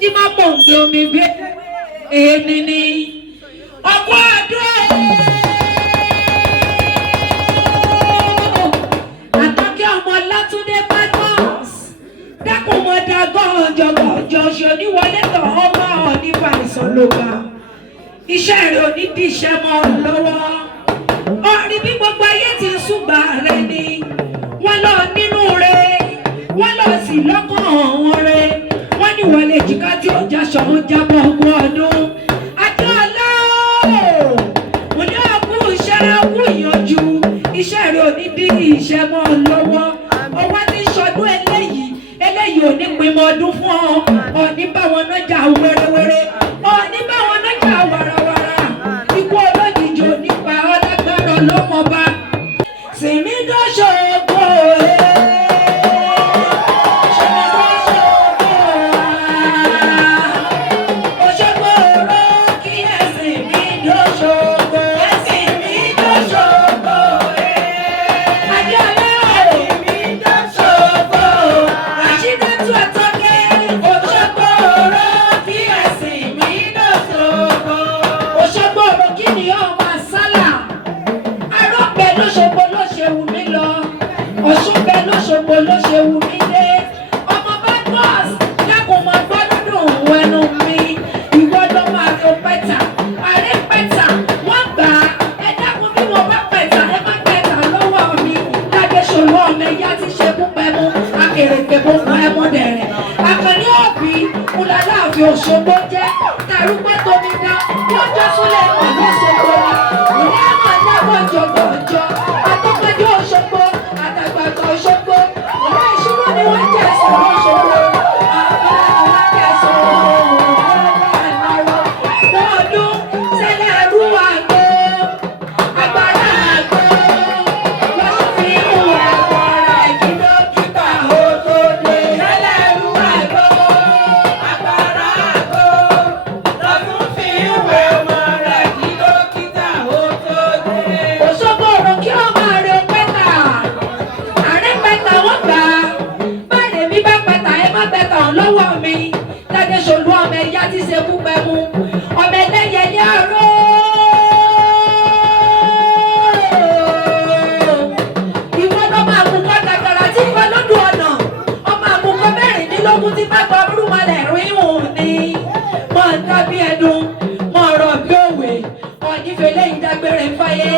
ní má pòǹgbẹ omi gbé èèní ni ọkọ̀ àdúrà àtọ́kẹ́ ọmọ Látúndé Badmus dákun mọ́ dàgọ́ ọjọ́gọ́jọ́ ṣoníwọlé tọ̀ ọmọ nípa ìsàn ló bá iṣẹ́ rẹ̀ ò ní di iṣẹ́ mọ́ lọ́wọ́ ọ̀rìn bí gbogbo ayé ti ṣùgbà rẹ̀ ni wọ́n lọ nínú rẹ̀ wọ́n lọ sí lọ́kàn wọn rẹ̀ wọ́n ní wọlé jìká tí ó já ṣọ̀hún jábọ̀ ogún ọdún Adéọlá mo ní ọkú iṣẹ́ ọkú ìyanjú iṣẹ́ rẹ̀ ò ní di iṣẹ́ mọ́ lọ́wọ́ ọwọ́ tí ṣọdún eléyìí ò ní pinmọ ọdún fún ọ ní báwọn náà jà wẹ́rẹ́wẹ́rẹ́ ní báwọn náà jà wàràwàrà ikú olójijì ò ní pa ọ́ lágbára ọlọ́mọba Sìmí Òṣogbo Òṣogbo ló ṣe wù mí dé ọmọ Badmus dákun mọ gbọ́dún ẹnu mi ìwọ ló máa ro pẹ́tà àrẹ pẹ́tà wọ́n gbà ẹ dákun bí mo bá pẹ́tà ẹ má pẹ́tà lọ́wọ́ mi lágbé ṣòro ọmọ ẹ̀yà ti ṣe púpẹ́ mú akèrègbè mo fún ẹ mọ́ dẹ̀rẹ̀ Àkànní òbí múlálá àfi Òṣogbo jẹ́ tàrúgbẹ́ tómi dá lọ́jọ́ súnlẹ̀ pẹ̀lú Òṣogbo ni ìyá àmọ́ dábọ̀ jọ̀gọ̀jọ̀ àtọ́gbẹ́dẹ́ Òṣogbo àtàgbàgbà Òṣogbo ọ̀rẹ́ ìṣúná ni wọ́n jẹ́ sọ̀rọ̀ Òṣogbo àbúrò wọn jẹ́ sọ̀rọ̀ lọ́dún sẹ́lẹ̀ ẹrú àgbo agbára àgbo lọ́sùn fi hùwà ọ̀rẹ́ kí dókítà ó tó dé sẹ́lẹ̀ ẹrú àgbo agbára àgbo lọ́sùn fi hùwà ọ̀rẹ́ kí dókítà ó tó dé. Òṣogbo ọ̀rọ̀ kí ó máa rẹ pẹ́tà àrẹ pẹ́tà wọ́n gbà báyìí mi bá pẹ́tà ẹ má pẹ́tà lọ́wọ́ mi dáadé ṣòlú ọmọ ẹ̀yà tí ṣe kú pẹ́mú ọmọ ẹlẹ́yẹ ní àárọ̀ ìwọ ló máa mú kọ́ dàgbàrà tí ìwọ lọ́dún ọ̀nà ọmọ àmúkọ́ mẹ́rìndínlógún tí bá gbọ́ burúmalẹ̀ ríhùn ni mọ̀ ń dábí ẹdun mọ̀ ọ̀rọ̀ bí òwe ọ̀nífẹ̀lẹ́ ìdágbére fáyé.